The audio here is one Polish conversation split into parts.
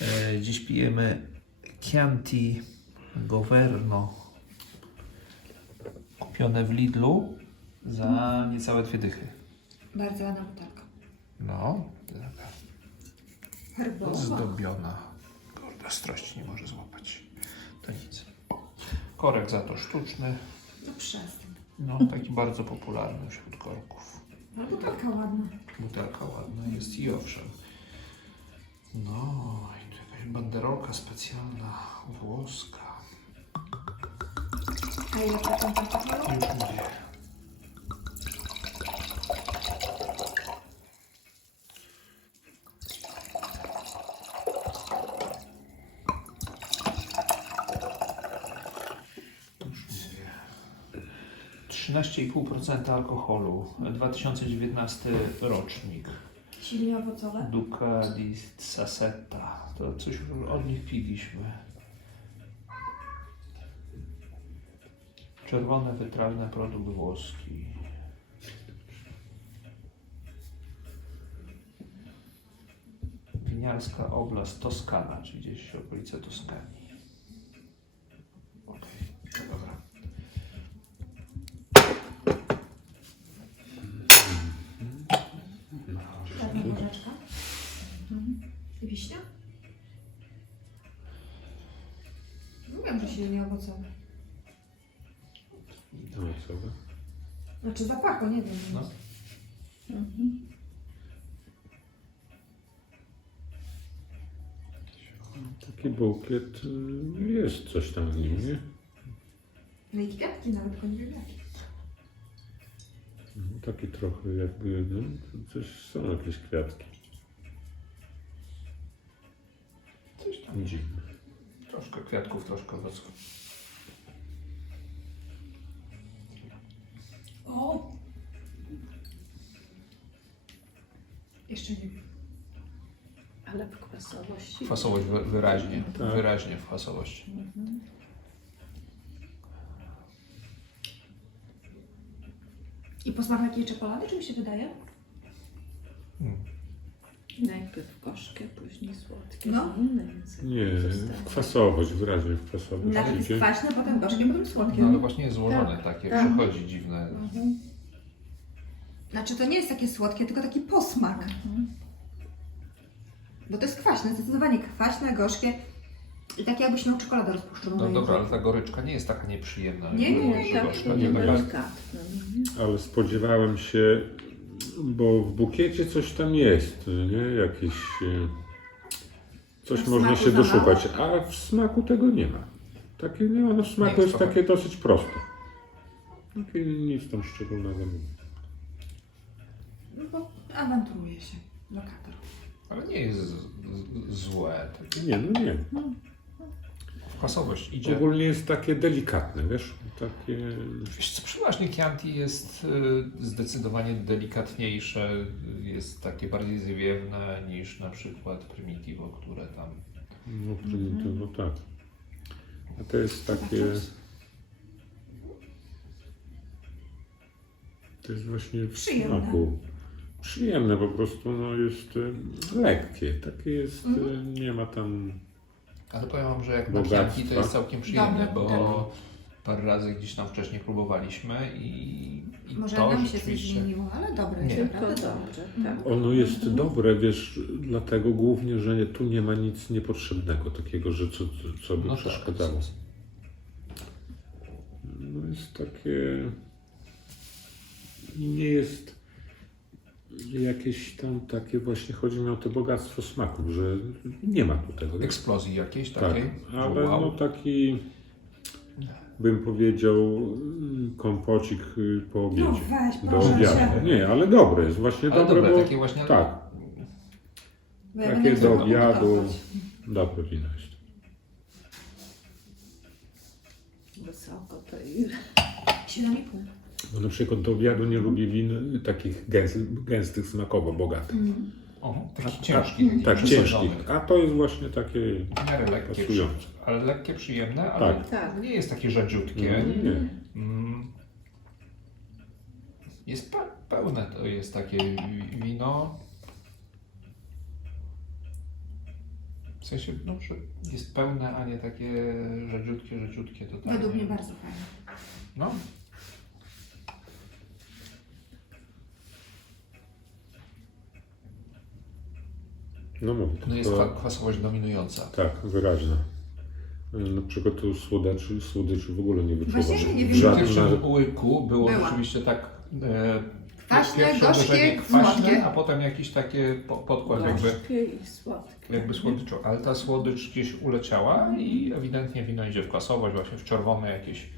E, Dziś pijemy Chianti Governo kupione w Lidlu za niecałe dwie dychy. Bardzo ładna butelka. No, taka Herbowa. zdobiona. Kurde, strości nie może złapać. To nic. Korek za to sztuczny. No przestań. No, taki bardzo popularny wśród korków. Ale butelka ładna. Butelka ładna jest i owszem. No, banderolka specjalna, włoska. A ile? Już mówię. Już mówię. 13,5% alkoholu, 2019 rocznik. Silnie owocowe. Duca di Sassetta. To coś od nich piliśmy. Czerwone, wytrawne produkt włoski. Winiarska oblast Toskana, czyli gdzieś okolice Toskanii. Okej, no dobra. Ładna porzeczka. Mhm. I wiśnia? Mówiłam, że silnie owocowe. Owocowe. Znaczy zapachu, nie wiem. No. Taki bukiet y, jest coś tam w nim, nie? No i kwiatki nawet, tylko nie wiem jakie. Mhm, Taki trochę jakby, no, to też są jakieś kwiatki. Dziwne. Troszkę kwiatków, troszkę owoców. O! Jeszcze nie wiem. Ale w kwasowości. Kwasowość wy- wyraźnie, Tak. wyraźnie w kwasowość. I posmak takiej czekolady, czy mi się wydaje? Najpierw gorzkie, później słodkie. No. Inne języki Nie, zostały. w kwasowość, wyraźnie w kwasowość Najpierw jest idzie. kwaśne, potem gorzkie, potem słodkie. No ale właśnie jest złożone Tak, takie, tak. przychodzi dziwne. Mhm. Znaczy to nie jest takie słodkie, tylko taki posmak. Mhm. Bo to jest kwaśne, zdecydowanie kwaśne, gorzkie. I tak jakbyś miał czekoladę rozpuszczoną No na dobra, ale języku. ta goryczka nie jest taka nieprzyjemna. Nie, jak nie, że tak, gorzka, Tak, nie nie taka- delikatne. nie? Ale spodziewałem się, bo w bukiecie coś tam jest, nie? Jakiś... e, Coś można się doszukać, a w smaku tego nie ma. Takie nie ma, no w Nie smaku jest trochę. takie dosyć proste. Takie nic tam szczególnego nie ma. No bo awanturuje się lokator. Ale nie jest z- z- złe. Takie Nie, no nie. w kwasowość idzie. Ogólnie jest takie delikatne, wiesz? Takie... Wiesz co, przeważnie Chianti jest y, zdecydowanie delikatniejsze, jest takie bardziej zwiewne niż na przykład Primitivo, które tam... No, prymitywno tak. A to jest takie... To jest właśnie w Przyjemne. smaku. Przyjemne po prostu, no jest e, lekkie. Takie jest, e, nie ma tam... Ale powiem wam, że jak na Bogactwa. Chianti to jest całkiem przyjemne, Dobre, bo tak. parę razy gdzieś tam wcześniej próbowaliśmy i, i Może to nam się coś rzeczywiście... zmieniło, ale dobre Nie. jest Tylko naprawdę dobrze, Mhm. tak. Ono jest dobre, wiesz, dlatego głównie, że nie, tu nie ma nic niepotrzebnego takiego, że co, co- co by No tak. przeszkadzało. No jest takie... Nie jest jakieś tam takie właśnie, chodzi mi o to bogactwo smaków, że nie ma tu tego. Eksplozji jakiejś Tak, takiej, że ale wow. no taki bym powiedział kompocik y, po No obiedzie. weź, Do proszę obiadu. cię. Nie, ale dobre jest, właśnie Ale dobre, dobre, bo takie właśnie... tak, Bo ja Takie będę do chciała obiadu. dobre wino jest. Wysoko to i 7,5. Bo na przykład do obiadu nie lubię win takich gęstych, gęstych smakowo, bogatych. Mm. O, taki A- ciężki, taki Tak, ciężkich. A to jest właśnie takie W miarę lekkie, pasujące. ale lekkie, przyjemne, ale Tak. Tak. nie jest takie rzadziutkie. No, nie. Mm. Jest pe pełne to jest takie wi- wino. W sensie, no, że jest pełne, a nie takie rzadziutkie, rzadziutkie. To tak, Według mnie bardzo fajne. No, No mówię, no jest kwa- kwasowość dominująca. Tak, wyraźna. Na przykład tu słodaczy, słodyczy w ogóle nie wyczuwam. Właśnie nie wiem, W Żadna- pierwszym łyku było Była. rzeczywiście tak e, Kwaśne, pierwsze gorzkie, uderzenie słodkie. a potem jakiś takie po, podkład jakby, Gorzkie i słodkie. jakby słodyczą. Ale ta słodycz gdzieś uleciała i ewidentnie wino idzie w kwasowość, właśnie w czerwone jakieś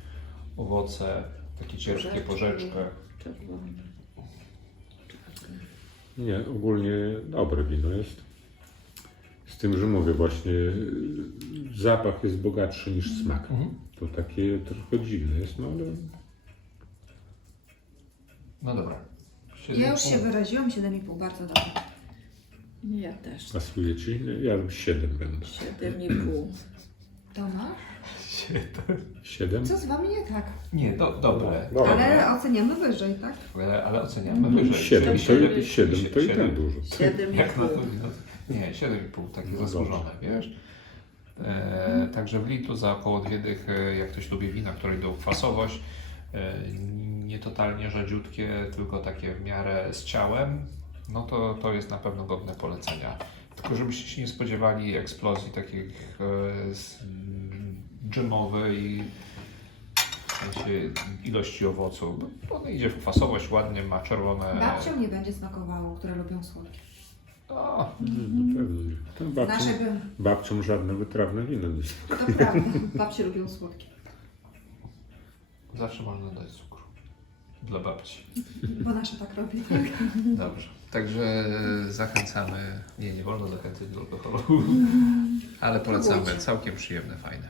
owoce, takie ciężkie Porzeczki. Czerwone. Nie, ogólnie dobre wino jest. Z tym, że mówię właśnie, y, zapach jest bogatszy niż smak. Mhm. To takie trochę dziwne jest, no ale No dobra. Ja już się 7,5. wyraziłam, 7,5, bardzo dobrze. Ja też. pasuje ci. Ja 7 będę. 7,5. Tomasz? Siedem. 7? Co z wami nie tak? Nie, do, dobre. No, Ale oceniamy wyżej, tak? Ale, ale oceniamy wyżej. 7 Czyli to, 7 to i siedem. tak dużo. Jak na to 7,5. Nie, 7,5, takie No zasłużone, wiesz. E, także w litru za około dwie dychy, jak ktoś lubi wina, które idą w kwasowość, e, nie totalnie rzadziutkie, tylko takie w miarę z ciałem, no to, to jest na pewno godne polecenia. Tylko żebyście się nie spodziewali eksplozji takich e, dżemowej, w sensie ilości owoców. On idzie w kwasowość, ładnie ma czerwone... Babciom nie będzie smakowało, które lubią słodkie. O, Nie, no pewnie. Tam babciom, Nasze by... babciom żadne wytrawne wino nie To prawda. Babcie lubią słodkie. zawsze można dać cukru. Dla babci. Bo nasze tak robi, tak? Dobrze. Także zachęcamy. Nie, nie wolno zachęcać do alkoholu. Ale polecamy. Całkiem przyjemne, fajne.